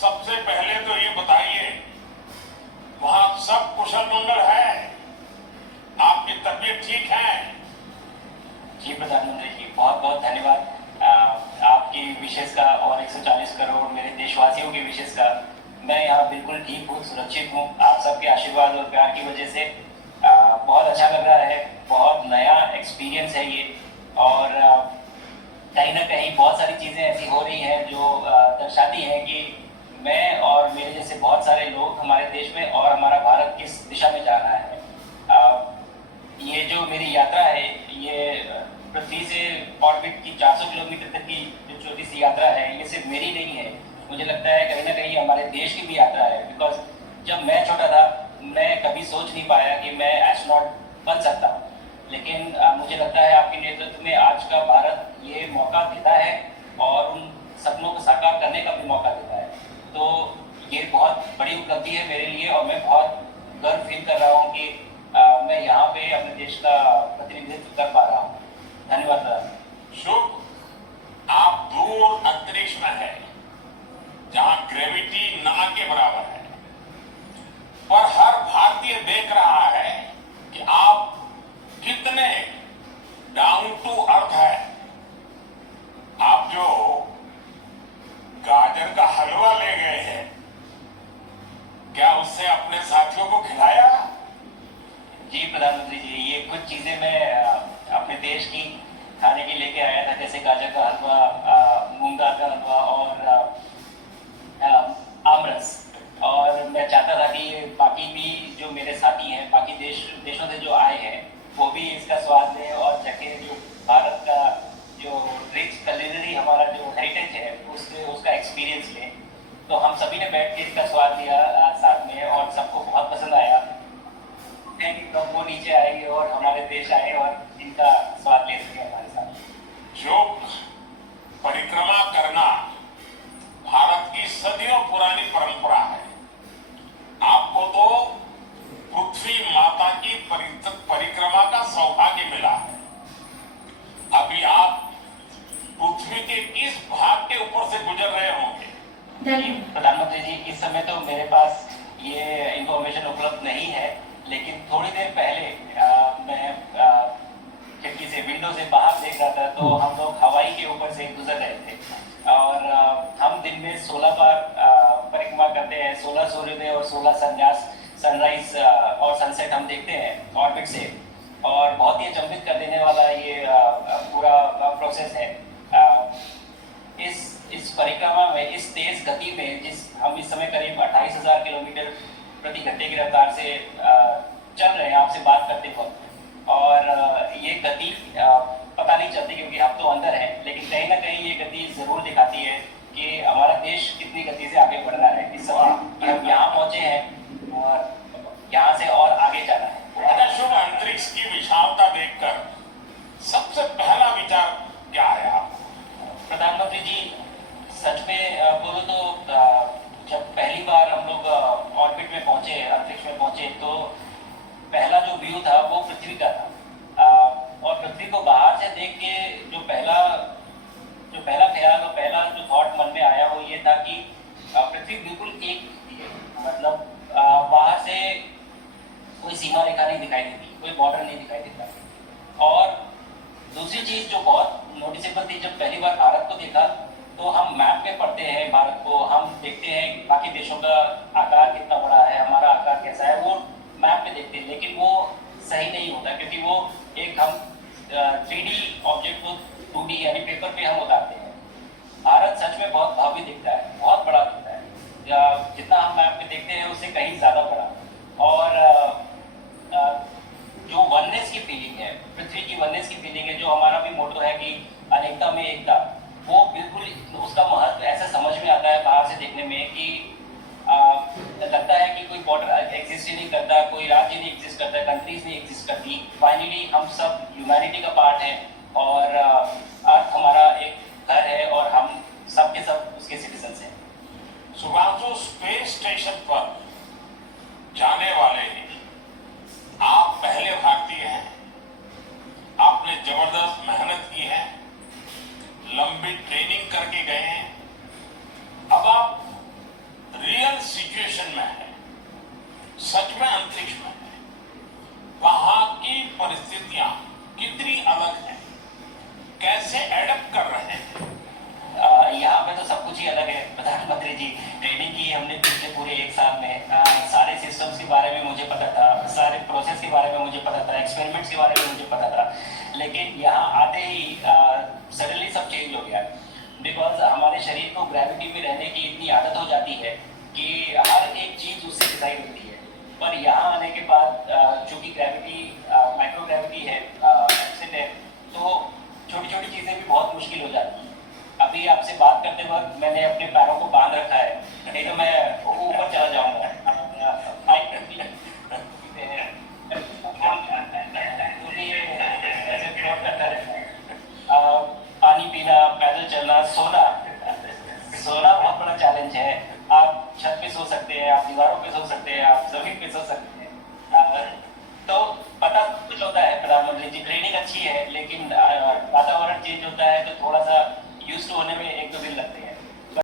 सबसे पहले तो ये बताइए, वहां सब कुशल मंगल है? आपकी तबीयत ठीक है? जी प्रधानमंत्री जी, बहुत बहुत धन्यवाद आपकी विशेष का और 140 करोड़ मेरे देशवासियों की विशेष का। मैं यहाँ बिल्कुल ठीक हूँ, सुरक्षित हूँ। आप सबके आशीर्वाद और प्यार की वजह से बहुत अच्छा लग रहा है। बहुत नया एक्सपीरियंस है ये, और कहीं ना कहीं बहुत सारी चीज़ें ऐसी हो रही हैं जो दर्शाती हैं कि मैं और मेरे जैसे बहुत सारे लोग हमारे देश में और हमारा भारत किस दिशा में जा रहा है। ये जो मेरी यात्रा है, ये पृथ्वी से ऑर्बिट की 400 किलोमीटर तक की जो छोटी सी यात्रा है, ये सिर्फ मेरी नहीं है। मुझे लगता है कहीं ना कहीं हमारे देश की भी यात्रा है। बिकॉज जब मैं छोटा था, मैं कभी सोच नहीं पाया कि मैं एस्ट्रोनॉट बन सकता हूँ, लेकिन मुझे लगता है आपके नेतृत्व में आज का भारत ये मौका देता है और उन सपनों को साकार करने का भी मौका देता है। तो ये बहुत बड़ी उपलब्धि है मेरे लिए, और मैं बहुत गर्व फील कर रहा हूँ कि मैं यहाँ पे अपने देश का प्रतिनिधित्व कर पा रहा हूँ। धन्यवाद। शुभ, आप दूर अंतरिक्ष में है जहां ग्रेविटी ना के बराबर है, पर हर भारतीय देख रहा है कि आप कितने डाउन टू अर्थ है। आप जो गाजर का हलवा ले गए हैं, क्या उससे अपने साथियों को खिलाया? जी प्रधानमंत्री जी, ये कुछ चीजें मैं अपने देश की खाने की लेके आया था, जैसे गाजर का हलवा, मूंग दाल का हलवा और आमरस। और मैं चाहता था कि बाकी भी जो मेरे साथी हैं, बाकी देशों से जो आए हैं, वो भी इसका स्वाद लें और चखे। जो भारत का जो रिच कलिनरी हमारा जो हेरिटेज है, उसका एक्सपीरियंस लें। तो हम सभी ने बैठ के इसका स्वाद लिया साथ में, और सबको बहुत पसंद आया। कब वो नीचे आएंगे और हमारे देश आए और इनका स्वाद ले सके हमारे साथ। जो परिक्रमा करना भारत की सदियों पुरानी परंपरा है। आपको तो पृथ्वी माता की परिक्रमा का सौभाग्य मिला है। अभी आप पृथ्वी के किस भाग के ऊपर से गुजर रहे होंगे? प्रधानमंत्री जी, इस समय तो मेरे पास ये इंफॉर्मेशन उपलब्ध नहीं है, लेकिन थोड़ी देर पहले मैं खिड़की से, विंडो से बाहर देख रहा था, तो हम लोग हवाई के ऊपर से गुजर रहे थे। और हम दिन में 16 बार परिक्रमा करते हैं। 16 सूर्योदय और 16 संन्यास, सनराइज और सनसेट हम देखते हैं ऑर्बिट से। और बहुत ही अचंभित कर देने वाला ये पूरा प्रोसेस है। इस परिक्रमा में, इस तेज गति में, हम इस समय करीब 28,000 किलोमीटर प्रति घंटे की रफ्तार से चल रहे हैं आपसे बात करते वक्त। और ये गति पता नहीं चलती क्योंकि हम तो अंदर हैं, लेकिन कहीं ना कहीं ये गति जरूर दिखाती है कि हमारा देश कितनी गति से आगे बढ़ रहा है। इस समय कि हम यहाँ पहुंचे हैं और यहाँ से और आगे जाना है। अच्छा शुभ, अंतरिक्ष की विशालता देखकर सबसे पहला विचार क्या है आपको? प्रधानमंत्री जी, सच में बोलो तो जब पहली बार हम लोग ऑर्बिट में पहुंचे, अंतरिक्ष में पहुंचे, तो पहला जो व्यू था वो पृथ्वी का था। और पृथ्वी को बाहर से देख के जो पहला ख्याल और पहला जो थॉट मन में आया, वो ये था कि पृथ्वी बिल्कुल एक है। मतलब बाहर से कोई सीमा रेखा नहीं दिखाई देती, कोई बॉर्डर नहीं दिखाई देता। और दूसरी चीज जो बहुत नोटिसेबल थी, जब पहली बार भारत को देखा, तो हम मैप में पढ़ते हैं भारत को, हम देखते हैं बाकी देशों का आकार कितना बड़ा है, हमारा आकार कैसा है, वो मैप में देखते हैं। लेकिन वो सही नहीं होता, क्योंकि वो एक हम 3D ऑब्जेक्ट को 2D यानी पेपर पे हम उतारते हैं। भारत सच में बहुत भव्य दिखता है, बहुत बड़ा दिखता है। जितना हम मैप में देखते हैं उससे कहीं ज्यादा बड़ा। और जो वननेस की फीलिंग है, पृथ्वी की वननेस की फीलिंग है, जो हमारा भी मोटो है कि अनेकता में एकता, वो बिल्कुल उसका महत्व ऐसा समझ में आता है बाहर से देखने में कि लगता है कि कोई बॉर्डर एग्जिस्ट ही नहीं करता, कोई राज्य नहीं एग्जिस्ट करता, कंट्रीज नहीं एग्जिस्ट करती। फाइनली हम सब ह्यूमैनिटी का पार्ट है, और अर्थ हमारा एक घर है, और हम सब के सब उसके सिटीजन्स हैं। सुभाषु, स्पेस स्टेशन पर जाने वाले आप पहले भारतीय हैं। आपने जबरदस्त मेहनत की है, लंबी ट्रेनिंग करके गए हैं। अब आप के बारे में मुझे पता था, एक्सपेरिमेंट्स के बारे में मुझे पता था, लेकिन यहाँ आते ही सडनली सब चेंज हो गया। बिकॉज हमारे शरीर को ग्रेविटी में रहने की इतनी आदत हो जाती है कि हर एक चीज़ उससे डिसाइड होती है। पर यहाँ आने के बाद चूंकि ग्रेविटी माइक्रो ग्रेविटी है, एक्सेंट है, तो छोटी छोटी चीज़ें भी बहुत मुश्किल हो जाती हैं। अभी आपसे बात करते वक्त मैंने अपने पैरों को बांध रखा है, नहीं तो मैं ऊपर चला जाऊंगा। ऐसे फ्लोट करता रहता है। पानी पीना, पैदल चलना, सोना बहुत बड़ा चैलेंज है। आप छत पे सो सकते हैं, आप दीवारों पे सो सकते हैं, आप जमीन पे सो सकते हैं। तो पता कुछ होता है प्रधानमंत्री जी, ट्रेनिंग अच्छी है, लेकिन वातावरण चेंज होता है तो